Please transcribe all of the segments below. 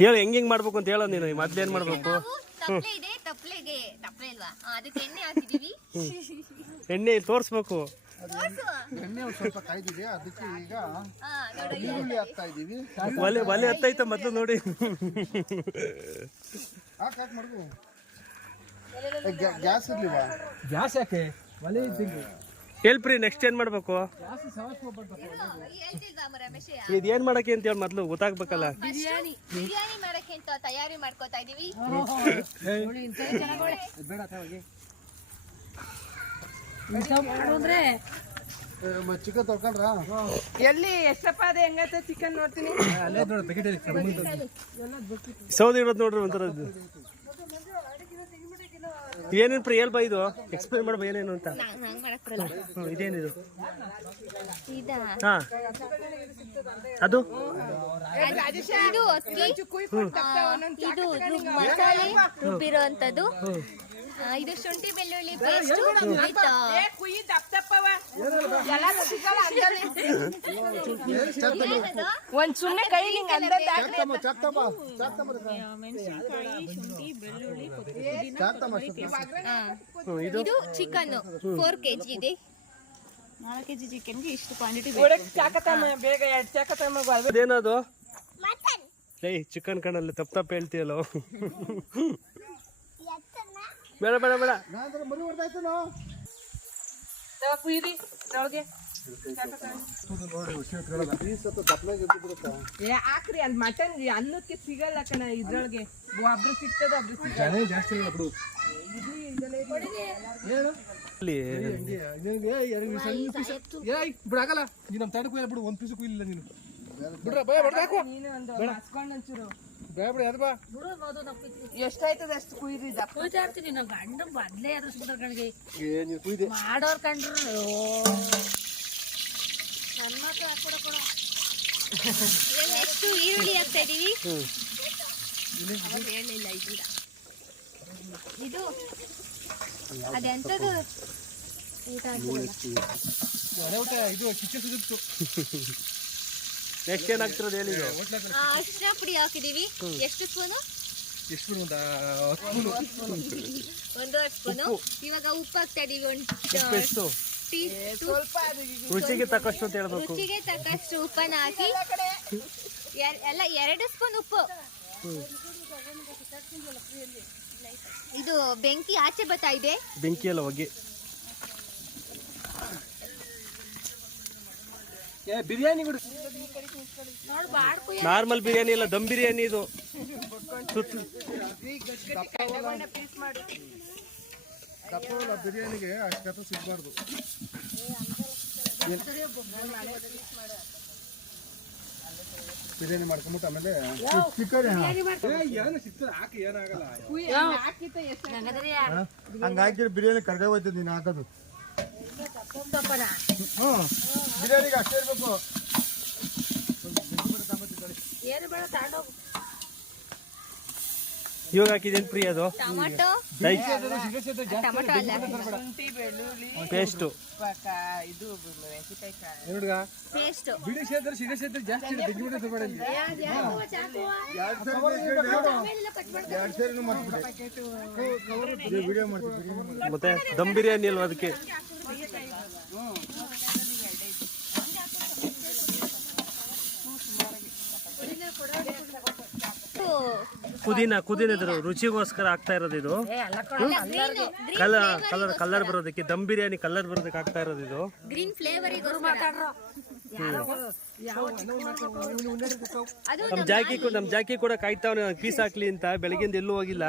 ಹೇಳು ಹೆಂಗ್ ಮಾಡ್ಬೇಕು ಅಂತ ಹೇಳೋ ನೀನು ಮೊದ್ಲು ಏನ್ ಮಾಡ್ಬೇಕು? ಎಣ್ಣೆ ತೋರ್ಸ್ಬೇಕು. ಎಣ್ಣೆ ಸ್ವಲ್ಪ ಕಾಯ್ದಿದೆ, ಅದಕ್ಕೆ ಈಗ ಈರುಳ್ಳಿ ಹಾಕ್ತಾ ಇದೀವಿ. ಒಲೆ ಹತ್ತೈತ ಮೊದ್ಲು ನೋಡಿ. ಮಾಡ್ಬೋ ಗ್ಯಾಸ್ ಇರ್ಲಿವಾ? ಗ್ಯಾಸ್ ಯಾಕೆ? ಒಲೆ ಹೇಳ್ಪ್ರಿ ನೆಕ್ಸ್ಟ್ ಏನ್ ಮಾಡ್ಬೇಕು? ಇದೇನ್ ಮಾಡಕ್ಕೆ ಅಂತ ಹೇಳಿ ಮೊದ್ಲು ಗೊತ್ತಾಗ್ಬೇಕಲ್ಲ. ಬಿರಿಯಾನಿ ಮಾಡಕ್ಕೆ ಅಂತ ತಯಾರಿ ಮಾಡ್ಕೋತಾ ಇದೀವಿ. ಚಿಕನ್ ತೊಳ್ಕೊಂಡ್ರ ಎಲ್ಲಿ ಎಷ್ಟಪ್ಪ ಅದ ಹೆಂಗೈತೆ ಚಿಕನ್ ನೋಡ್ತೀನಿ. ಸೌದಿ ಇಡೋದು ನೋಡ್ರಿ ಒಂಥರ. ಏನೇನು ಪ್ರಿಯ ಹೇಳ್ಬಾ, ಇದು ಎಕ್ಸ್ಪ್ಲೇನ್ ಮಾಡ್ಬಾ ಏನೇನು ಅಂತ. ಇದೇನಿದು? ಹಾ ಅದು ಇದು ಮಸಾಲೆ ರುಬ್ಬಿರೋ ಅಂತದ್ದು. ಇದು ಶುಂಠಿ ಬೆಳ್ಳುಳ್ಳಿ ಪೇಸ್ಟ್. ಒಂದ್ ಸುಮ್ಮನೆ ಕೈ ಇದು ಚಿಕನ್ 4 kg ಇದೆ. 4 kg ಚಿಕನ್ಗೆ ಇಷ್ಟು ಕ್ವಾಂಟಿಟಿ ಬೇಗ 2 ಚಾಕತಮ್ಮ. ಅದೇನದು? ಚಿಕನ್ ಕಣ್ಣಲ್ಲಿ ತಪ್ಪ ಹೇಳ್ತೀಯಲ್ಲ. ಬೇಡ ಬೇಡ ಬೇಡ ಮರಿ ಹೊಡೆದಾಯ್ತು ಕುಯ್ರಿ ನೋಡ್ಗೆ ಹಾಕ್ರಿ. ಅದ್ ಮಟನ್ ಅನ್ನಕ್ಕೆ ಸಿಗಲ್ಲ ಕಣ, ಇದ್ರೊಳಗೆ ಒಬ್ರು ಸಿಗ್ತದ ಒಬ್ರು ಸಿಗಲ್ಲ. ಜಾಸ್ತಿ ಬಿಡಾಗಲ್ಲ ನೀನು ನಮ್ಮ ತಡಕ್ಕೂ ಬಿಡು, ಒಂದ್ ಪೀಸಕ್ಕೂ ಇಲ್ಲ ನೀನು ಬಿಡ್ರ. ನೀನು ಒಂದು ಹಸ್ಕೊಂಡ್ ಒಂಚೂರು ಬೇಡ ಬಿಡ ಅದು ಬಾ. ಎಷ್ಟಾಯ್ತದ ಅಷ್ಟು ಕುಯ್ರಿ. ಕೂತಾಡ್ತೀನಿ ನಾವು ಗಂಡ ಬದ್ಲೇ ಅದ್ರಸ್ಬಿಟ್ರ ಕಣ್ಗೆ ನೀನು ಕುಯ್ದೆ ಮಾಡೋರ್ ಕಂಡ್ರು ನನ್ನ ಮಾತ್ರ ಹಾಕೊಡ ಕೊಡ. ಎಷ್ಟು ಈರುಳ್ಳಿ ಹಾಕ್ತಾ ಇದೀವಿ. ಹೇಳಿಲ್ಲ ಇದು ಅದೆಂತದು ಇದು ಕಿಚ್ಚ ಸುಗಿತ್ತು. ನೆಕ್ಸ್ಟ್ ಏನಾಗ್ತಿರೋದು ಹೇಳಿ. ಅರಿಶಿನ ಪುಡಿ ಹಾಕಿದೀವಿ. ಎಷ್ಟು ಸ್ಪೂನು? ಎಷ್ಟು ಒಂದೂವರೆ ಸ್ಪೂನು. ಇವಾಗ ಉಪ್ಪು ಹಾಕ್ತಾ ಇದೀವಿ. ಎಷ್ಟು? ಸ್ವಲ್ಪ ರುಚಿಗೆ ತಕ್ಕಷ್ಟು ಅಂತ ಹೇಳ್ಬೇಕು. ರುಚಿಗೆ ತಕ್ಕಷ್ಟು ಉಪ್ಪನ್ನ ಹಾಕಿ ಎಲ್ಲ 2 ಸ್ಪೂನ್ ಉಪ್ಪು. ಇದು ಬೆಂಕಿ ಆಚೆ ಬರ್ತಾ ಇದೆ. ಬೆಂಕಿ ಎಲ್ಲ ಹೊಗೆ. ಬಿರಿಯಾನಿ ನಾರ್ಮಲ್ ಬಿರಿಯಾನಿ ಇಲ್ಲ, ದಮ್ ಬಿರಿಯಾನಿ ಇದು. ಬಿರಿಯಾನಿಗೆ ಅಷ್ಟು ಸಿಗ್ಬಾರ್ದು. ಬಿರಿಯಾನಿ ಮಾಡ್ಕೊಂಬಿಟ್ಟು ಆಮೇಲೆ ಚಿಕನ್ ಹಂಗ ಹಾಕಿದ್ರೆ ಬಿರಿಯಾನಿ ಕರ್ಗ ಹೋಯ್ತದೆ. ನೀನು ಹಾಕೋದು ಬಿರಿಯಾನಿಗೆ ಅಷ್ಟೇ ಇರ್ಬೇಕು. ಇವಾಗ ಹಾಕಿದೇನು ಪ್ರಿಯ ಅದು? ಟೊಮಾಟೊ ಅಲ್ಲ, ಪೇಸ್ಟು. ಇದು ಪೇಸ್ಟ್. ಬಿಡಿ ಸೇದ್ರೆ ಸಿಗ ಸೇದ್ರೆ ಜಾಸ್ತಿ ವಿಡಿಯೋ ಮಾಡ್ತೀವಿ. ಮತ್ತೆ ದಮ್ ಬಿರಿಯಾನಿ ಅಲ್ವಾ ಅದಕ್ಕೆ. ಕುದಿನ ರುಚಿಗೋಸ್ಕರ ಆಗ್ತಾ ಇರೋದು ಇದು. ಕಲರ್ ಬರೋದಕ್ಕೆ, ದಮ್ ಬಿರಿಯಾನಿ ಕಲರ್ ಬರೋದಕ್ಕೆ ಆಗ್ತಾ ಇರೋದು ಇದು. Green flavour. ನಮ್ ಜಾಕಿ ಕೂಡ ಕಾಯ್ತಾವನೆ ಪೀಸ್ ಹಾಕ್ಲಿ ಅಂತ. ಬೆಳಗ್ಗೆಯಿಂದ ಎಲ್ಲೂ ಹೋಗಿಲ್ಲ.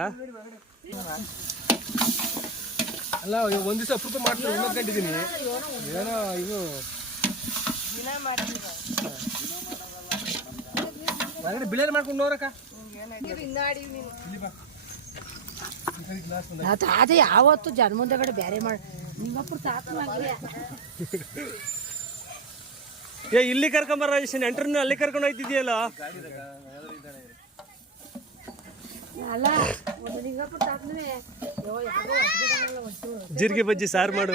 ಅಲ್ಲ ಒಂದ್ ದಿವಸ ಅಪರೂಪ ಮಾಡ್ತಾರೆ ಕಂಡಿದ್ದೀನಿ. ಏನೋ ಇದು ಹೊರಗಡೆ ಬಿಳಿಯರ್ ಮಾಡ್ಕೊಂಡು ನೋಡಕ್ಕ. ತಾತ ಯಾವತ್ತು ಜನ್ಮದ ಕಡೆ ಬೇರೆ ಮಾಡಿ ನಿಮ್ಮಪ್ಪರು ತಾತ ಇಲ್ಲಿ ಕರ್ಕೊಂಬರ ನೆಂಟ್ರನ್ನ ಅಲ್ಲಿ ಕರ್ಕೊಂಡು ಹೋಯ್ತಿದ್ಯಲ್ಲ. ಅಲ್ಲ ಒಂದು ಲಿಂಗಪುರ ತಾತನೇ ಯಾರೋ ಹೊಸ್ಬಿಟ್ಟಲ್ಲ ಹೊಸ್ತು ಜೀರಿಗೆ ಬಜ್ಜಿ ಸಾರು ಮಾಡು.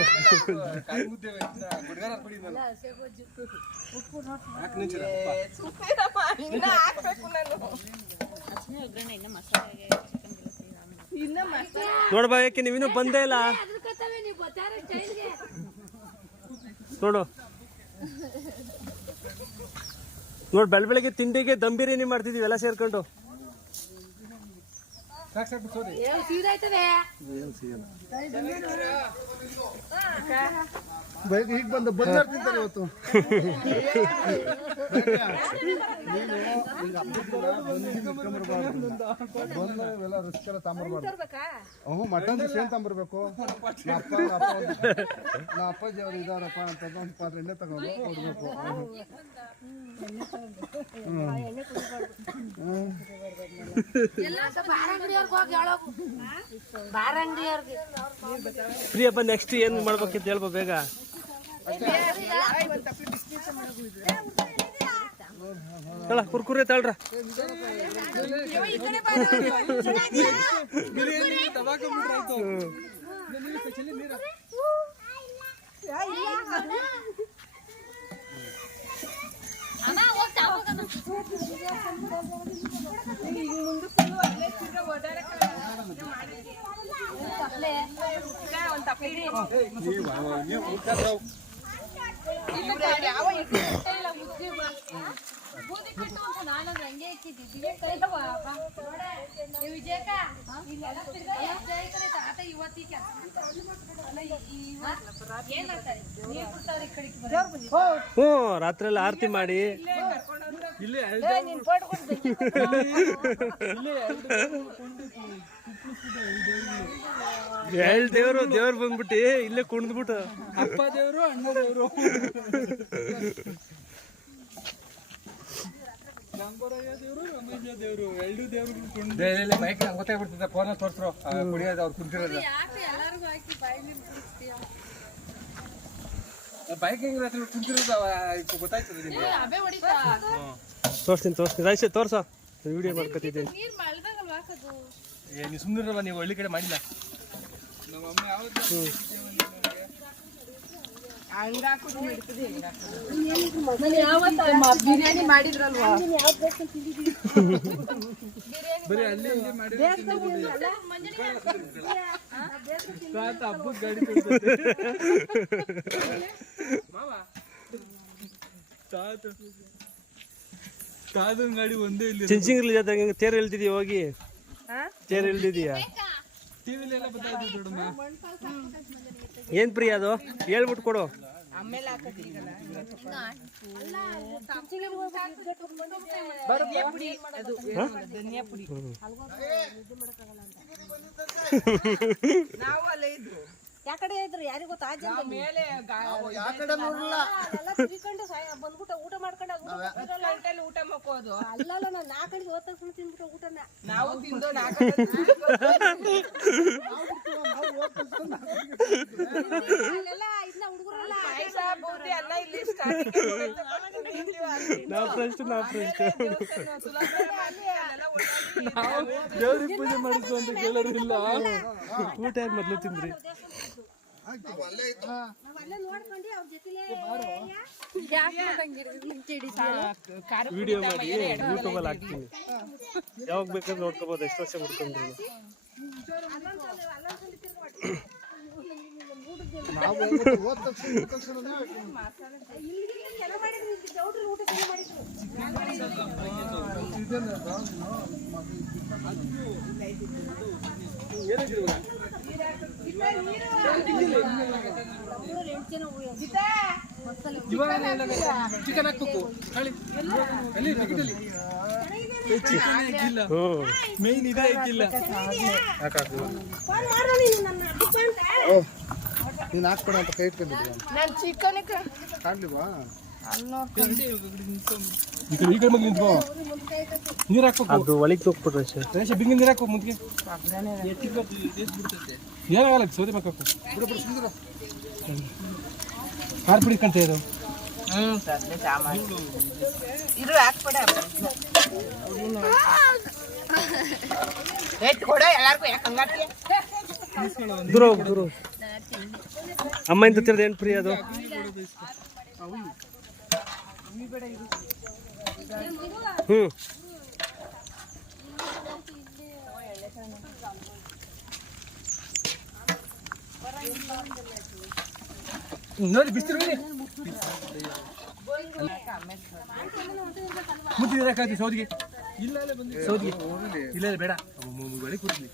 ನೋಡ್ಬಾ, ಯಾಕೆ ನೀವಿನ್ನೂ ಬಂದೇ ಇಲ್ಲ ನೋಡು. ನೋಡ್ ಬೆಳಗ್ಗೆ ತಿಂಡಿಗೆ ದಮ್ ಬಿರಿಯಾನಿ ಮಾಡ್ತಿದೀವಿ ಎಲ್ಲ ಸೇರ್ಕೊಂಡು. ಸೀದಾ ಆಯ್ತದೆ ಈಗ ಬಂದು ಬಂದಾರ್ ತಿಂತಾರೆ ಇವತ್ತು. ಬಂದವೆಲ್ಲ ರುಚಿಕರ ತಾಂಬರ್ಬಾರ್ದು. ಮಟನ್ ಸೇನ್ ತಾಂಬರ್ಬೇಕು. ನಾ ಅಪ್ಪಾಜಿ ಅವ್ರು ಇದಾರಪ್ಪ ಅಂತಂದು ಒಂದು ಪಾತ್ರೆ ಎಣ್ಣೆ ತಗೊಂಡು ಕೊಡ್ಬೇಕು. ಬಾರ ಅಂಗಡಿಯವ್ರಿಗೆ ಹೋಗಿ ಹೇಳೋದು. ಬಾರ ಅಂಗಡಿಯವ್ರಿಗೆ ಪ್ರಿಯಪ್ಪ ನೆಕ್ಸ್ಟ್ ಏನ್ ಮಾಡ್ಬೇಕಿಂತ ಹೇಳ್ಬೋ ಬೇಗ. ತಳ ಕುರ್ಕುರೆ ತಳ್ರ. ರಾತ್ರಿ ಎಲ್ಲ ಆರತಿ ಮಾಡಿ ದೇವ್ರು ಬಂದ್ಬಿಟ್ಟು ಇಲ್ಲೇ ಕುಣಿದ್ಬಿಟ್ಟು ಅಪ್ಪ ದೇವ್ರು ಅಣ್ಣ ದೇವ್ರು ದೇವ್ರು ರಮೇಶ ದೇವ್ರು ಎರಡು ದೇವ್ರು ಬೈಕ್ ಗೊತ್ತಾಗ್ಬಿಡ್ತದೆ. ಫೋನ್ ತೋರ್ಸ್ರು ಕುಡಿಯೋದು ಅವ್ರು ಕುಂತಿರೋದು ಬೈಕ್ ಹೆಂಗ್ ಕುಂತಿರೋದು ಗೊತ್ತಾಯ್ತದೆ ನಿಮ್ಗೆ. ತೋರಿಸ್ತೀನಿ ರಾಯ್ಸೆ ತೋರ್ಸ ವಿಡಿಯೋ ಮಾಡ್ಕೊತಿದ್ದೀನಿ. ನೀವು ಸುಮ್ಮನಿರಲ್ಲ, ನೀವು ಹಳ್ಳಿ ಕಡೆ ಮಾಡಿಲ್ಲ. ನಮ್ಮಮ್ಮ ಯಾವತ್ತು ಬಿರಿಯಾನಿ ಮಾಡಿದ್ರಲ್ವಾ, ಬರೀ ಅಲ್ಲಿ ಹಬ್ಬದ ಗಾಡಿ ಕಾದನ್ ಗಾಡಿ ಒಂದೇ ಇಲ್ಲಿ ಚಿಂಚಿಂಗ್ಲಿ ಜೊತೆಗೆ ತೇರು ಎಳ್ತಿದೀಯ ಹೋಗಿ. ತೇರು ಎಳ್ದಿದೀಯಾ ಟಿವಿಲಿ ಎಲ್ಲ ಬತ್ತಾಯ್ತು ದೊಡ್ಡಮ್ಮ. ಏನ್ ಪ್ರಿಯ ಅದು ಹೇಳ್ಬಿಟ್ಟು ಕೊಡು. ಆಮೇಲೆ ಹಾಕತ್ತೀಗಲ್ಲ ಧನಿಯಾ ಪುಡಿ ನಾವು ಅಲ್ಲೇ ಇದ್ರು. ಯಾಕಡೆ ಇದ್ರು ಯಾರಿಗೂ ಗೊತ್ತಾ ಮೇಲೆ ಬಂದ್ಬಿಟ್ಟು ಊಟ ಮಾಡ್ಕೊಂಡು ಊಟ ಮಕ್ಕೋದು. ಅಲ್ಲಲ್ಲ ನಾನು 4 ಗಂಟೆ ಹೋದ ತಕ್ಷಣ ತಿಂದ್ಬಿಟ್ಟು ಊಟನ ನಾವು ತಿಂದು ಅಲ್ಲೆಲ್ಲ ಇದನ್ನ ಹುಡುಗರಲ್ಲ ಪಾಯಸ ಬೂಂದಿ ಅನ್ನ ಇಲ್ಲಿ ದೇವ್ರಿಗೆ ಪೂಜೆ ಮಾಡಿದ್ದು ಅಂತ ಕೇಳೋರಿಲ್ಲ. ಊಟ ಮೊದ್ಲು ತಿಂದ್ರಿ. ವಿಡಿಯೋ ಮಾಡಿ ಯೂಟ್ಯೂಬಲ್ಲಿ ಹಾಕ್ತೀನಿ. ಯಾವಾಗ ಬೇಕಾದ್ರೆ ನೋಡ್ಕೋಬಹುದು, ಎಷ್ಟು ವರ್ಷ ಹುಡ್ಕೊಂಡ್ರು. ನಾವು ಹೋದ ತಕ್ಷಣ ಚಿಕನ್ ಹಾಕ್ಬೇಕು. ಮೇನ್ ಇದೇ ಹಾಕಿಲ್ಲ. ನೀನು ಹಾಕ್ಬೇಡ ಅಂತ ಕೈ ಇಟ್ಕೊಂಡಿದ್ದೆ ನಾನು ಚಿಕನ್ ಕಾಣ್ಲಿವಾ? ಈ ಕಡೆ ನಿಂತ್ಕೋ. ನೀರ್ ಹಾಕ್ಬೇಕು. ಅದು ಒಳಗೆ ಹೋಗ್ಬಿಟ್ರೆ ರೇಷ ಬಿಂಗಿ ನೀರ್ ಹಾಕ್ಬೇಕು. ಮುಂದೆ ಏನಾಗಲ್ಲ, ಸೌದೆ ಹಾಕಬೇಕು. ಖಾರ ಪುಡಿ ಕಂತ ಇದು. ಇದು ಹಾಕ್ಬೇಡ. ಕೊಡ ಎಲ್ಲಾರ್ಗು ಯಾಕೆ ಹಂಗಾಡ್ತೀಯ? ದೂರ ಹೋಗು ದೂರ ಹೋಗು. ಅಮ್ಮ ಇಂತ ತಿರ್ದು ಏನು ಫ್ರೀ ಅದು ಹ್ಞೂ ನೋಡಿ ಬಿಸ್ತಿರು ಮುತ್ತಿರಕಾಯ್ತು ಸೌದಿಗೆ ಸೌದಿಗೆ ಇಲ್ಲ ಬೇಡ ಬಳಿ ಕೂರ್ಲಿ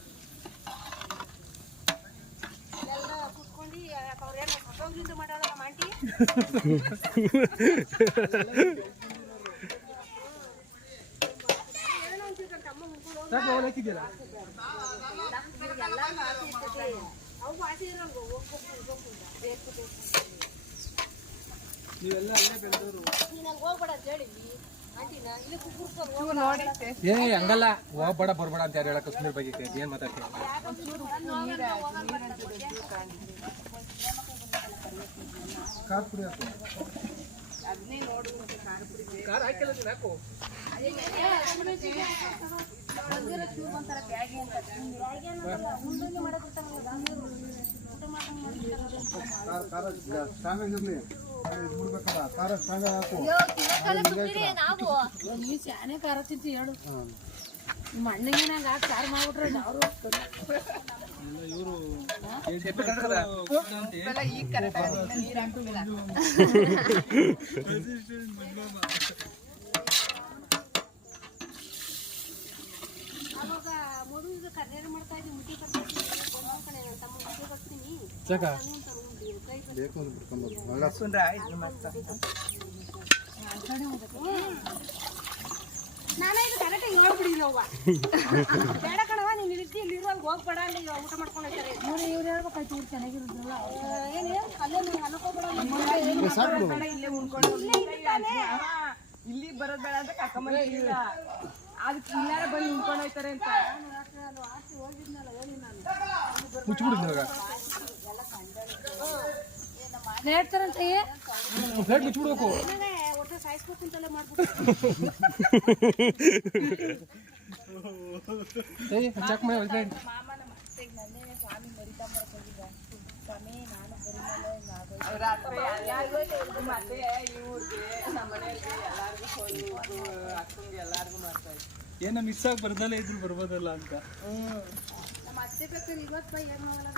ಹಾಕಿದ್ಯಲ್ಲ ನೀವೆಲ್ಲ ಅಲ್ಲೇ ಬೆಳೆದವರು ಏ ಹಂಗಲ್ಲ ಹೋಗ್ಬೇಡ ಬರ್ಬೇಡ ಅಂತ ಯಾರು ಹೇಳಕ್ ಸುಮ್ಮನೆ ಬಗ್ಗೆ ಏನ್ ಮಾತಾಡ್ತೀವಿ ಖಾರ ಪುಡಿ ಹಾಕು. ಖಾರ ಹಾಕಿಲ್ಲ ಹಾಕು ಖಾರ ಸ್ಟ್ರಾಂಗ್ ಆಗಿರ್ಲಿ. ಬಿಡ್ಬೇಕಲ್ಲ ಖಾರ ಸ್ಟ್ರಾಂಗ್ ಹಾಕು. ನಾವು ನೀ ಶಾನೆ ಖಾರ ತಿಂತಿ ಹೇಳು ನಿಮ್ಮ ಅಣ್ಣಗೆ ನಂಗೆ ಹಾಕಿ ಸಾರು ಮಾಡ್ಬಿಟ್ರೆ ಅವರು ಈಗ ಕರೆಕ್ಟ್ ನೀರು ಹಾಕಿಲ್ಲ. ಅವಾಗ ಮದುವೆ ಕರ್ನೇರು ಮಾಡ್ತಾ ಇದ್ವಿ ಮುಟ್ಟಿ ಕಟ್ತೀನಿ ತಮ್ಮ ಮುಟ್ಟಿ ಕಟ್ತೀನಿ ಬೇಕು ಅಂತ ಬಿಡ್ಕೊಂಬೋದು. ಒಳ್ಳೆ ನಾನೇ ಇದು ಕರೆಕ್ಟಾಗಿ ಹೇಳ್ಬಿಡಿದ್ರವ್ವ ಬೇಡ ಕಣವ ನೀನು ಇರ್ತಿ ಇಲ್ಲಿ ಇರುವಾಗ ಹೋಗ್ಬೇಡ ಅಲ್ಲಿ ಊಟ ಮಾಡ್ಕೊಂಡು ಹೋಗ್ತಾರೆ ನೋಡಿ ಇವ್ರು ಹೇಳ್ಬೇಕಾಯ್ತು ಇವ್ರು ಚೆನ್ನಾಗಿರೋದ್ರಲ್ಲ ಏನು ಅಲ್ಲೇ ನೀವು ಅನ್ಕೋಬೇಡ ಇಲ್ಲೇ ಉಣ್ಕೊಂಡು ಇಲ್ಲಿ ಬರೋದ್ ಬೇಡ ಅಂತ ಕರ್ಕೊಂಬಂದಿಲ್ಲ ಅದಕ್ಕೆ ಇಲ್ಲಾರ ಬಂದು ಉಣ್ಕೊಂಡು ಹೋಯ್ತಾರೆ ಅಂತ ಮುಚ್ಚಿಬಿಡಿದ್ನಾಗ ಹೇಳ್ತಾರಂತ ಪ್ಲೇಟ್ ಮುಚ್ಚಿಬಿಡ್ಬೇಕು ಒಟ್ಟು ಸಾಯಿಸ್ಬೇಕಂತಲೇ ಮಾಡ್ಬಿಟ್ಟು ಚೆಕ್ ಮಾಡಿ ಪ್ಲೇಟ್ ರಾತ್ರಿ ಎಲ್ಲಾರ್ಗು ಮತ್ತೆ ಇವ್ರಿಗೆ ನಮ್ಮ ಮನೆಯಲ್ಲಿ ಎಲ್ಲಾರ್ಗು ಅಕ್ಕಂಗೆ ಎಲ್ಲಾರ್ಗು ಮಾಡ್ತಾ ಇದ್ವಿ. ಏನೋ ಮಿಸ್ ಆಗಿ ಬರ್ದಲ್ಲೇ ಇದ್ರು ಬರ್ಬೋದಲ್ಲ ಅಂತ ನಮ್ಮ ಅತ್ತೆ ಬೇಕಾದ್ರೆ ಇವತ್ತು ಏನಾಗಲ್ಲ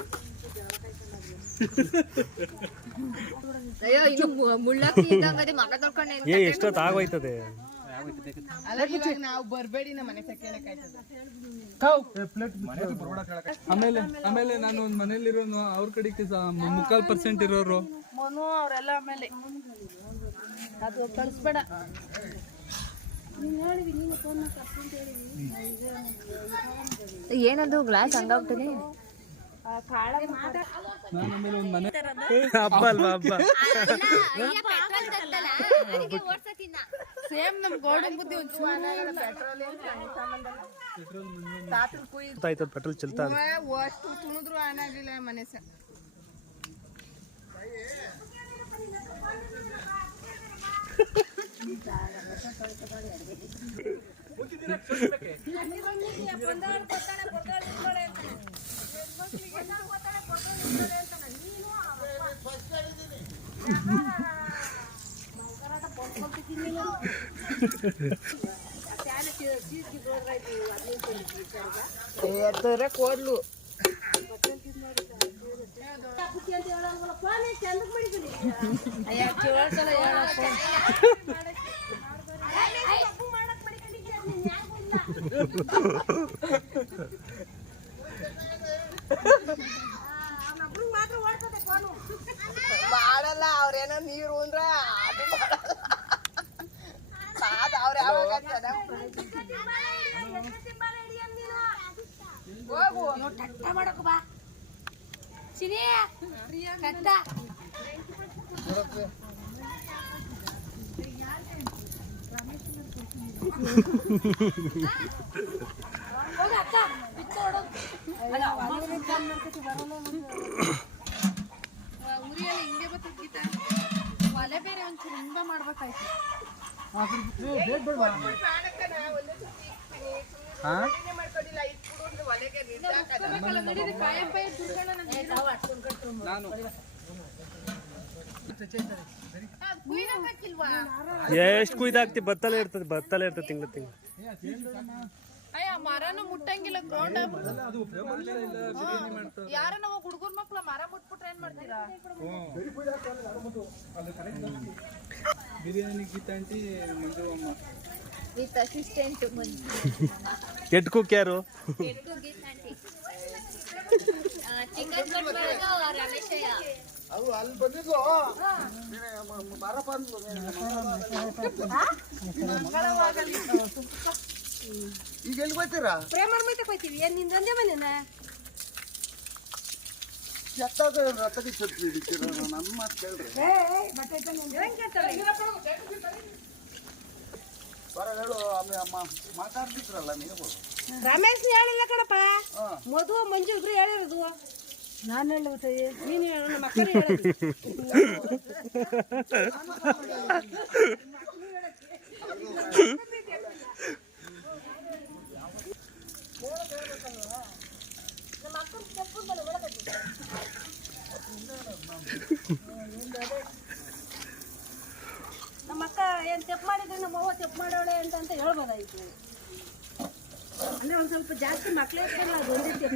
ಅಯ್ಯೋ ಇನ್ನು ಮುಳ್ಳಕ್ಕಿ ಇದ್ದಂಗದೆ ಮಗ ತೊಳ್ಕೊಂಡೆ ಏ ಎಷ್ಟೊತ್ತು ಆಗೋಯ್ತದೆ ಅಲ್ಲ ಇವಾಗ ನಾವು ಬರ್ಬೇಡಿ ನಮ್ಮ ಮನೆ ಕೇಳಕ್ಕಾಯ್ತದ ಆಮೇಲೆ ಆಮೇಲೆ ನಾನು ಒಂದು ಮನೇಲಿರೋ ಅವ್ರ ಕಡೆಗೆ 3% ಇರೋರು ಮನು ಅವರೆಲ್ಲ ಆಮೇಲೆ ಅದು ಕಳಿಸ್ಬೇಡ ನೀನು ಹೇಳಿವಿ ನೀನು ಫೋನ್ ಕರ್ಕೊಂಡು ಹೇಳಿವಿ ಏನದು ಗ್ಲಾಸ್ ಹಂಗಾಗ್ತದೆ ನಾನು ಆಮೇಲೆ ಒಂದು ಮನೆ ಹಬ್ಬ ಅಲ್ವಾ ಹಬ್ಬ ಸೇಮ್ ನಮ್ ಗೋಡನ್ ಬುದ್ಧಿ ಆಯ್ತದ ಪೆಟ್ರೋಲ್ ಚಲ್ತಾ ಇದೆ ಅಷ್ಟು ತುಣಿದ್ರು ಆನಾಗ್ಲಿಲ್ಲ ಮನೆ ಸ ಕೋಡ್ಲು ಮಾಡಲ್ಲ ಅವ್ರೇನೋ ನೀರು ಅಂದ್ರ ಅದು ಮಾಡಲ್ಲ ಅವ್ರ ಯಾವಾಗ ಮಾಡಕ್ ಬಾ ಸಿನಿ ಕಟ್ಟ ಅಕ್ಕ ಉರಿಯಲ್ಲಿ ಹಿಂಗೆ ಬರ್ತೈತ ಒಲೆ ಬೇರೆ ಒಂಚೂರು ಹಿಂಗ ಮಾಡ್ಬೇಕಾಯ್ತು ಮಾಡ್ಕೊಂಡಿಲ್ಲ ಇಟ್ಬಿಡು ಒಲೆ ನಾನು ಎಷ್ಟು ಕುಯ್ದಾಕ್ತಿ ಬತ್ತಲೇ ಇರ್ತದೆ ತಿಂಗಳು ಅಯ್ಯ ಮರನು ಮುಟ್ಟಂಗಿಲ್ಲ ಗ್ರೌಂಡ್ ಯಾರ ನಾವು ಹುಡುಗರ ಮಕ್ಳು ಮರ ಮುಟ್ಬಿಟ್ರೆ ಏನ್ ಮಾಡ್ತೀರಾ? ಬಿರಿಯಾನಿ ಗೀತಾಂಟಿ ಮಂಜು ಅಮ್ಮ ವಿತ್ ಅಸಿಸ್ಟೆಂಟ್ ಎಡ್ ಕುಕ್ ಯಾರು? ಚಿಕನ್ ಕಟ್ ಮಾಡೋದು ರಮೇಶಯ್ಯ. ಅವು ಅಲ್ಲಿ ಬಂದಿದ್ವು ಬಾರಪ್ಪ ಅಂದ್ಲು. ಈಗ ಎಲ್ಲಿ ಹೋಗ್ತೀರಾ? ಪ್ರೇಮರ್ ಮೈತಕ್ ಹೋಯ್ತೀವಿ. ಏನ್ ನಿಂದೊಂದೇ ಮನೇನ? ಎತ್ತಾಗ ರಥಕ್ಕೆ ಚಟ್ರಿ ಹಿಡಿತೀರ ನನ್ನ ಮಾತು ಕೇಳ್ರಿ. ಬರ ಹೇಳು ಅಮ್ಮ ಮಾತಾಡ್ತಿದ್ರಲ್ಲ ನೀವು. ರಮೇಶ್ ಹೇಳಿಲ್ಲ ಕಣಪ್ಪ, ಮಧು ಮಂಜು ಇಬ್ರು ಹೇಳಿರೋದು. ನಾನು ಹೇಳುತ್ತೆ ನೀನು ಹೇಳು, ನಮ್ಮ ಅಕ್ಕನೇ ಹೇಳೋದು. ನಮ್ಮ ಅಕ್ಕ ಏನ್ ತೆಪ್ಪು ಮಾಡಿದ್ರೆ ನಮ್ಮ ಅವ್ವ ತೆಪ್ಪು ಮಾಡೋಳೆ ಅಂತ ಹೇಳ್ಬೋದಾಯ್ತು. ಅಂದ್ರೆ ಒಂದ್ ಸ್ವಲ್ಪ ಜಾಸ್ತಿ ಮಕ್ಳೇ ಇರ್ತಾರಲ್ಲ, ಅದು ಒಂದೇ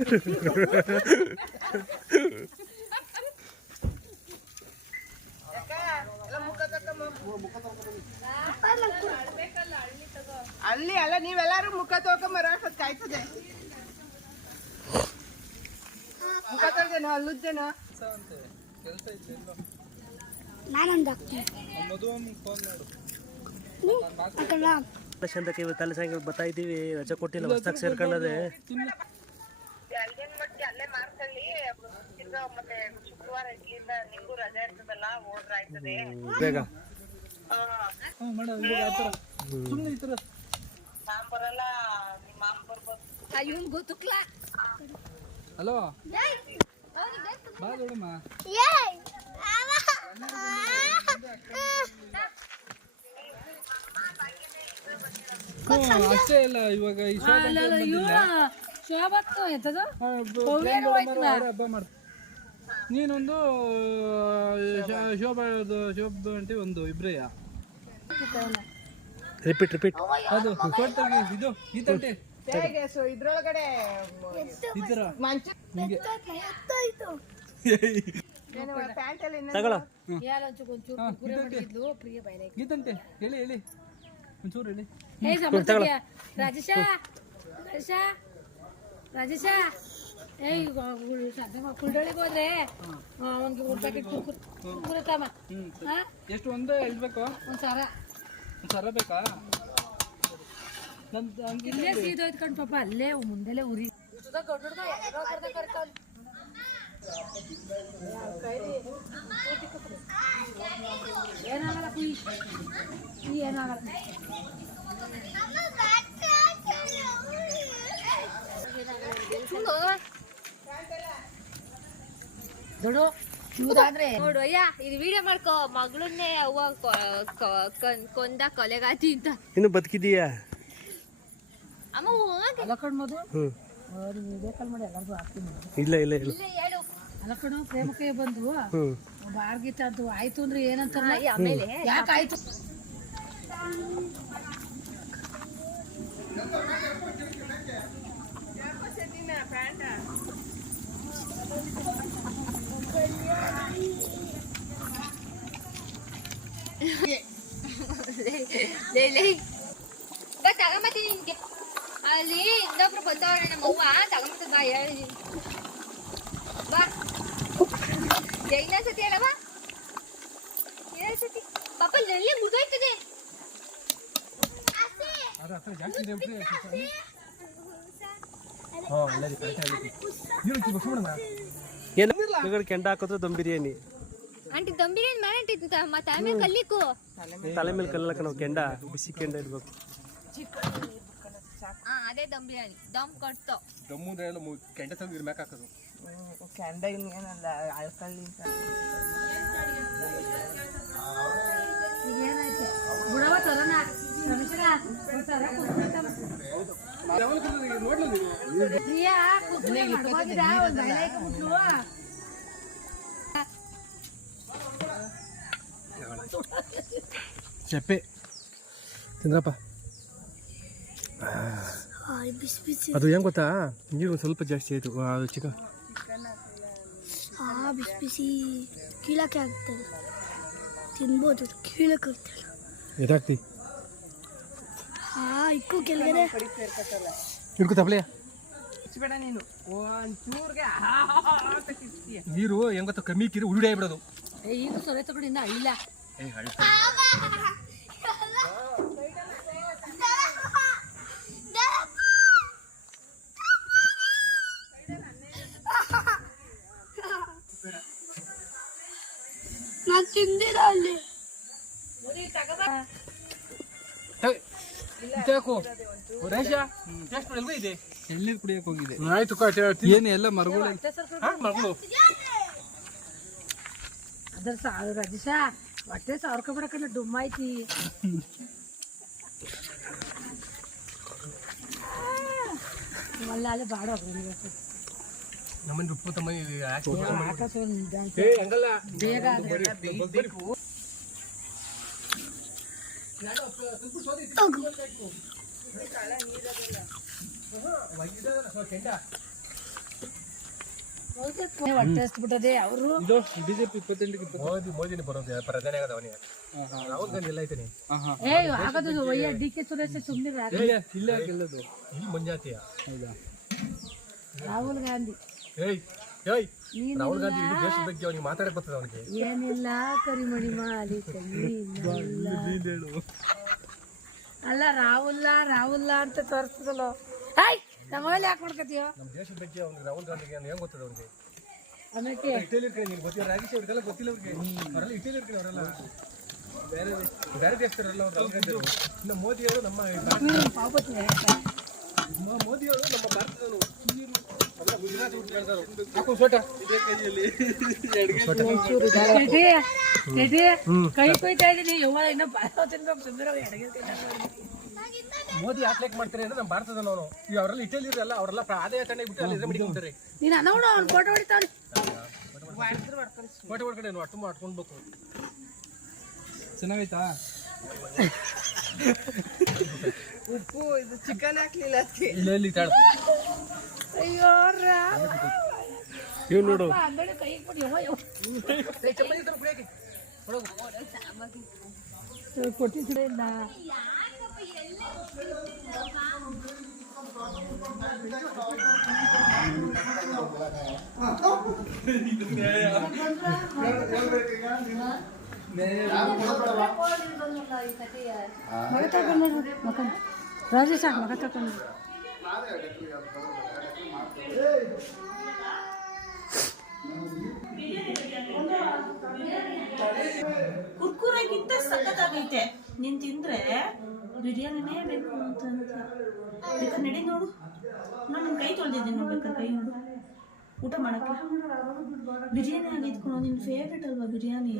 ಅಲ್ಲಿ ಅಲ್ಲ ನೀವೆಲ್ಲಾರು ಮುಖ ತೊಳ್ಕೊಂಬರ ಕಾಯ್ತದೆ. ಮುಖ ತೊಳ್ದೇನೋ ಅಲ್ಲುದ್ದೇನೋ ಶಾಂತಕ್ಕೆ ಇವತ್ತು ಅಲ್ಲಿ ಸಾಯಂಕಾಲ ಬರ್ತಾ ಇದ್ದೀವಿ. ರಜೆ ಕೊಟ್ಟಿಲ್ಲ, ಹೊಸ್ದಾಗಿ ಸೇರ್ಕೊಳ್ಳೋದೆ. ಅಲ್ಲೇ ಮಾರ್ಕಲ್ಲಿ ಮತ್ತೆ ಶುಕ್ರವಾರ ಇಲ್ಲಿಂದ ನಿಮ್ಗೂ ರಜೆ ಇರ್ತದಲ್ಲ, ಹೋದ್ರ ಆಯ್ತದೆ ಬೇಗ ನಾನ್ ಬರಲ್ಲ, ನಿಮ್ಮ ಮಾಮ ಬರ್ಬೋದು. ಇವನ್ ಗೊತ್ತುಕ್ಲ. ಹಲೋ ಬಾ ದೊಡಮ್ಮ. ಅಷ್ಟೇ ಇಲ್ಲ ಇವಾಗ ಈ ಹಬ್ಬ ಮಾಡ. ನೀನೊಂದು ಶೋಭಾ ಅಂಟಿ ಒಂದು ಇಬ್ರಯ್ಯ. ರಿಪೀಟ್ ಅದು ಕೊಡ್ತಾರೆ ಇದು ಗೀತಂಟೆ ಇದ್ರೊಳಗಡೆ ಇದ್ರ ಮಂಚ ನಿಂಗೆ ಪ್ಯಾಂಟ್ ಅಲ್ಲಿ ತಗೊಳ. ಗೀತಂಟೆ ಹೇಳಿ ಒಂಚೂರು ಹೇಳಿ. ರಾಜೇಶ ಕುಲ್ಡೊಳಿಗೆ ಹೋದ್ರೆ ಅವ್ನಿಗೆ ಒಂದು ಪ್ಯಾಕೆಟ್ ಕುರ್ಕುರೆ ತಮ್ಮ. ಎಷ್ಟು ಒಂದು ಹೇಳ್ಬೇಕು? ಒಂದ್ ಸರ ಬೇಕಾ? ಇಲ್ಲೇ ಸೀದೋಯ್ತು ಕಣ್ ಪಾಪ, ಅಲ್ಲೇ ಮುಂದೆಲೆ ಉರಿ ಏನಾಗಲ್ಲ ಕುಯ್ ಏನಾಗಲ್ಲ. ದೊಡ್ಡ ಇವ್ರಾದ್ರೆ ನೋಡು ಅಯ್ಯ, ಇದು ವಿಡಿಯೋ ಮಾಡ್ಕೋ. ಮಗಳನ್ನೇ ಅವ್ವ ಕೊಂದ ಕೊಲೆಗಾತಿ ಅಂತ. ಇನ್ನು ಬದುಕಿದೀಯಾ? ಅಮ್ಮ ಹೋಗಿ ಅಲ್ಲ ಕಣ್ಮದು ವಿಡಿಯೋ ಕಾಲ್ ಮಾಡಿ ಎಲ್ಲರಿಗೂ ಹಾಕ್ತೀನಿ. ಇಲ್ಲ ಹೇಳು. ಅಲ್ಲ ಕಣ್ಣು ಪ್ರೇಮಕ್ಕೆ ಬಂದು ಬಾರ್ಗೀತ ಅದು ಆಯ್ತು ಅಂದ್ರೆ ಏನಂತಾರ ಆಮೇಲೆ ಯಾಕಾಯ್ತು? ತಗೊಂಬತ್ತೀನಿ ನಿನ್ಗೆ. ಅಲ್ಲಿ ಇನ್ನೊಬ್ರು ಬಂದವ್ರೆ ನಮ್ಮ ಅವ್ವ, ತಗೊಂಬತ್ತ ಬಾ ಹೇಳಿ ಬಾ. ಇನ್ನೊಂದ್ಸತಿ ಹೇಳವ, ಇನ್ನೊಂದ್ಸತಿ ಪಾಪ ನೆಲ್ಲಿ ಮುರಿದೋಯ್ತದೆ. ಎಲ್ಲ ಕೆಂಡ ಹಾಕಿದ್ರೆ ದಮ್ ಬಿರಿಯಾನಿ. ಆಂಟಿ ದಮ್ ಬಿರಿಯಾನಿ ಮಾಡಿ ಮತ್ತೆ ಆಮೇಲೆ ಕಲ್ಲಿಕ್ಕು ತಲೆ ಮೇಲೆ ಕಲ್ಲಕ್ಕ ನಾವು ಕೆಂಡ ಬಿಸಿ ಕೆಂಡ ಇಡ್ಬೇಕು. ಅದೇ ದಮ್ ಬಿರಿಯಾನಿ. ದಮ್ ಕೊಡ್ತು ದಮ್ಮುದ್ರೆ ಎಲ್ಲ ಕೆಂಡ ತಂದು ಇರ್ಬೇಕು ಹಾಕೋದು. ಕೆಂಡ ಇನ್ನೇನಲ್ಲ ಅಳ್ಕಳ್ಳಿ ಏನಾಯ್ತು ಬಿಡವ ತರೋಣ. ನೋಡ್ಲ ನೀವು ಪ್ರಿಯಾ ಕೂತ್ಕೊಂಡೆ ಮಾಡ್ಬೋದಿದ ಒಂದ್ ಬಳೆ ಹಾಕ್ಬಿಟ್ಲು ಚಪ್ಪೆ ತಿಂದ್ರಪ್ಪ. ಅದು ಹೆಂಗ್ ಗೊತ್ತಾ, ನೀರು ಸ್ವಲ್ಪ ಜಾಸ್ತಿ ಆಯ್ತು. ಅದು ಚಿಕನ್ ಬಿಸಿ ಬಿಸಿ ಕೀಳಕ್ಕೆ ಆಗ್ತದೆ, ತಿನ್ಬೋದು, ಕೀಳಕ್ಕೆ ಆಗ್ತದೆ. ಎದಾಗ್ತಿ ಇಕ್ಕು ಕೆಳಗಡೆ ಹಿಡ್ಕೊ ತಪ್ಪಲೆಯ. ಬೇಡ ನೀನು ಒಂಚೂರ್ಗೆ ನೀರು ಹೆಂಗ್ ಗೊತ್ತಾ, ಕಮ್ಮಿ ಕಿರಿ ಉರುಡಿ ಆಗ್ಬಿಡೋದು. ಈಗ ಸೊರೆ ತಗೊಂಡಿಂದ ಇಲ್ಲ ನಾನು ತಿಂದಿರ ಅಲ್ಲಿ ಇದೆ ಎಳ್ನೀರು ಕುಡಿಯಕ್ಕೆ ಹೋಗಿದೆ. ಆಯ್ತು ಏನು ಎಲ್ಲ ಮರಗಳು ಮಗಳು ಅದ್ರ ರಜಿಸ ಹೊಟ್ಟೆ ಸಾವಿರ ಡುಮ್ಮ ಐತಿ. ಅಲ್ಲಿ ಬಾಡ ನಮ್ಮಲ್ಲಿ ಉಪ್ಪು ತಮ್ಮ ಬೇಗ ಹೊಟ್ಟೆ ಹಸ್ಬಿಟ್ಟದೆ ಅವರು. ಬಿಜೆಪಿ 28 ಮೋದಿನ ಬರೋದು ಪ್ರಧಾನಿ ಆಗದ ಅವನಿಗೆ. ರಾಹುಲ್ ಗಾಂಧಿ ಎಲ್ಲ ಐತೇನೆ. ಆಗದು ಡಿ ಕೆ ಸುರೇಶ್ ಸುಮ್ಮನೆ ಇಲ್ಲೇ ಗೆಲ್ಲೋದು ಇಲ್ಲಿ ಮಂಜಾತಿಯ ರಾಹುಲ್ ಗಾಂಧಿ ರಾಹುಲ್ ಗಾಂಧಿ ಇಡೀ ದೇಶದ ಬಗ್ಗೆ ಅವನಿಗೆ ಮಾತಾಡಕ್ ಬರ್ತದೆ. ಅವನಿಗೆ ಏನಿಲ್ಲ ಕರಿಮಣಿ ಮಾಲಿ ಅಲ್ಲ ರಾಹುಲ್ಲ ಅಂತ ತೋರಿಸ್ತದಲ್ಲ. ನಮ್ಮಲ್ಲಿ ಯಾಕೆ ಮಾಡ್ಕತೀವ? ನಮ್ಮ ದೇಶದ ಬಗ್ಗೆ ಅವ್ನಿಗೆ ರಾಹುಲ್ ಗಾಂಧಿಗೆ ಹೆಂಗ್ ಗೊತ್ತದ ಅವನಿಗೆ? ಆಮೇಲೆ ಇಟಲಿ ಇರ್ತೀನಿ, ನಿಮ್ಗೆ ಗೊತ್ತಿಲ್ಲ, ರಾಜೇಶ್ ಅವ್ರಿಗೆಲ್ಲ ಗೊತ್ತಿಲ್ಲ. ಅವ್ರಿಗೆ ಅವರೆಲ್ಲ ಇಟಲಿ ಇರ್ತೀನಿ, ಅವರೆಲ್ಲ ಬೇರೆ ದೇಶದವರೆಲ್ಲ ಅವ್ರು ರಾಹುಲ್ ಗಾಂಧಿ. ಇನ್ನು ಮೋದಿ ಅವರು ನಮ್ಮ ಮೋದಿಯವರು ನಮ್ಮ ಭಾರತದವರು. ಗುಜರಾತ್ ಹುಟ್ಟು ಬೆಳೆದವರು. ಹಾಕು ಸೋಟ ಇದೇ ಕೈಯಲ್ಲಿ ಕೈ ಕೊಯ್ತಾ ಇದೀನಿ. ಇನ್ನೂ ಬಾಳ ತಿನ್ಬೇಕು ಸುಂದರ ಮೋದಿ ಯಾಕೆ ಲೈಕ್ ಮಾಡ್ತಾರೆ ಅಂದ್ರೆ ನಮ್ಮ ಭಾರತದವರು. ಈಗ ಅವರೆಲ್ಲ ಇಟಲಿ ಇರಲ್ಲ, ಅವರೆಲ್ಲ ಆದಾಯ ತಂಡ ಬಿಟ್ಟು ಅಲ್ಲಿ ಮಡಿಕೊಂತಾರೆ. ನೀನು ನೋಡು ಅವ್ನು ಫೋಟೋ ಹೊಡಿತಾನೆ. ಫೋಟೋ ಹೊಡ್ಕಡೆ ತುಂಬ ಆಡ್ಕೊಂಡ್ಬೇಕು. ಚೆನ್ನಾಗೈತಾ? ಉಪ್ಪು ಇದು ಚಿಕನ್ ಹಾಕ್ಲಿಲ್ಲ ಅದಕ್ಕೆ. ಇಲ್ಲಿ ತಾಳು ಅಯ್ಯೋ ಇವ್ ನೋಡು ಕೈ ಕೊಟ್ಟಿಲ್ಲ. ಮಗ ತಗೊಂಡು ರಾಜೇಶ್ ಸಾಕು ಮಗ ತಗೊಂಡು ಕುರ್ಕುರೆಗಿಂತ ಸಖತ್ತಾಗೈತೆ. ನೀನ್ ತಿಂದ್ರೆ ಬಿರಿಯಾನಿನೇ ಬೇಕು ಅಂತ ಬೇಕಾದ್ರೆ ನಡಿ ನೋಡು. ನಾನು ನಿನ್ನ ಕೈ ತೊಳೆದಿದ್ದೀನಿ ನೋಡ್ಬೇಕಾದ್ರೆ, ಕೈ ನೋಡು ಊಟ ಮಾಡೋಕ್ಕೆ. ಬಿರಿಯಾನಿ ಆಗಿದ್ಕೊಂಡು ನಿನ್ನ ಫೇವ್ರೇಟ್ ಅಲ್ವಾ ಬಿರಿಯಾನಿ?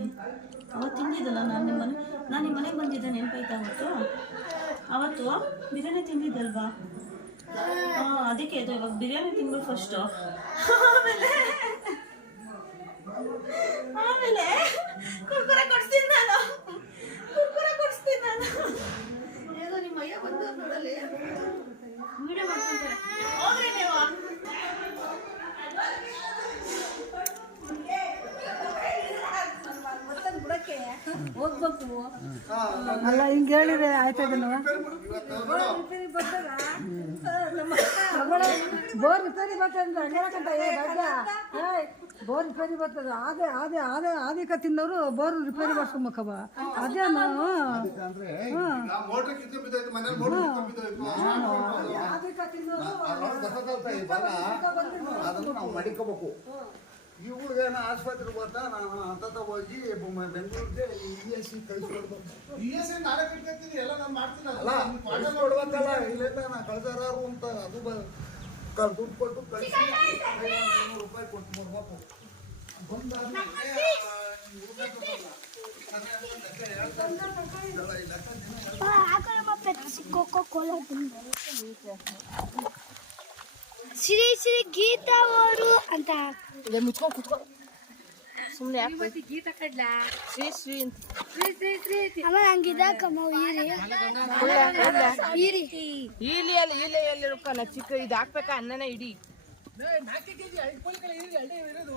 ಅವತ್ತು ತಿಂದಿದ್ದಲ್ಲ ನಾನು ನಿಮ್ಮ ಮನೆಗೆ ಬಂದಿದ್ದೆ, ನೆನಪಾಯ್ತಾ ಅವತ್ತು ಬಿರಿಯಾನಿ ತಿಂದಿದ್ದಲ್ವಾ? ಹಾಂ, ಅದಕ್ಕೆ ಇದು ಇವಾಗ ಬಿರಿಯಾನಿ ತಿನ್ಬಿಟ್ಟು ಫಸ್ಟು, ಆಮೇಲೆ ಕುರ್ಕುರೆ ಕೊಡ್ಸ್ತೀನಿ ನಾನು. ಏನೋ ನಿಮ್ಮ ಅಯ್ಯ ಬಂದು ನೋಡಲಿ ವಿಡಿಯೋ ಮಾಡ್ಕೊಂತಾರೆ. ಹೋಗ್ರಿ ನೀವು. ಹೋಗ್ಬೇಕು ಅಲ್ಲ ಹಿಂಗೆ ಹೇಳಿದ್ರೆ ಆಯ್ತದನು. ಬೋರ್ ರಿಪೇರಿ ಬರ್ತದೆ ಹೇಳಕಂತ ಬೋರ್ ರಿಪೇರಿ ಬರ್ತದೆ. ಆದಿಕ ತಿನ್ನೋರು ಬೋರ್ ರಿಪೇರಿ ಮಾಡ್ಸ್ಕೊಬೇಕವ. ಅದೇ ನಾವು ಆದಿಕ ತಿನ್ನೋರು ಅದನ್ನು ನಾವು ಮಡಿಕೋಬೇಕು. ಇವ್ರಿಗೇನ ಆಸ್ಪತ್ರೆಗೆ ಬರ್ತಾ ನಾನು ಅಂತ ಹೋಗಿ ಬೆಂಗಳೂರಿಗೆ ESC ಕಳಿಸ್ಕೊಡ್ಬೇಕು. ESC ನಾಳೆ ಬಿಡ್ತೀನಿ, ಎಲ್ಲ ನಾನು ಮಾಡ್ತೀನಲ್ಲ, ಕೊಡ್ಬೇಕಲ್ಲ. ಇಲ್ಲೆಲ್ಲ ನಾ ಕಳ್ದಾರು ಅಂತ ಅದು ದುಡ್ಡು ಕೊಟ್ಟು ಕಳಿಸಿ 500 ರೂಪಾಯಿ ಕೊಟ್ಟು ಕೊಡ್ಬೇಕು. ಶ್ರೀ ಶ್ರೀ ಗೀತಾ ಅವರು ಅಂತ ಮುಚ್ಕೊಂಡು ಕುತ್ಕೊ ಸುಮ್ಮನೆ ಯಾಕೆ ಗೀತ ಕಡ್ಲ ಶ್ರೀ ಶ್ರೀ ಅಂತ ಅಮ್ಮ ಹಂಗಿದಾಕಮ್ಮ ಈರಿ ಈಲಿ ಅಲ್ಲಿ ಈಲೆ ಎಲ್ಲಿರುಕ್ಕ ನಾ ಚಿಕ್ಕ ಇದು ಹಾಕ್ಬೇಕಾ ಅನ್ನನ ಇಡಿ 4 kg ಅಳ್ಕೊಳ್ಳಿಗೆ ಎರಡೇ ಇರೋದು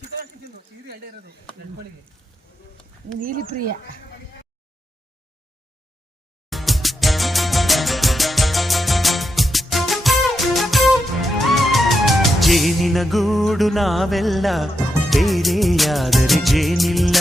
ಕಿತ್ತಾಡ್ತಿದ್ದೀನಿ ಸೀರೆ ಎರಡೇ ಇರೋದು ಅಳ್ಕೊಳ್ಳಿಗೆ ನೀಲಿ ಪ್ರಿಯ ಜೇನಿನ ಗೂಡು ನಾವೆಲ್ಲ ಬೇರೆಯಾದರೆ ಜೇನಿಲ್ಲ.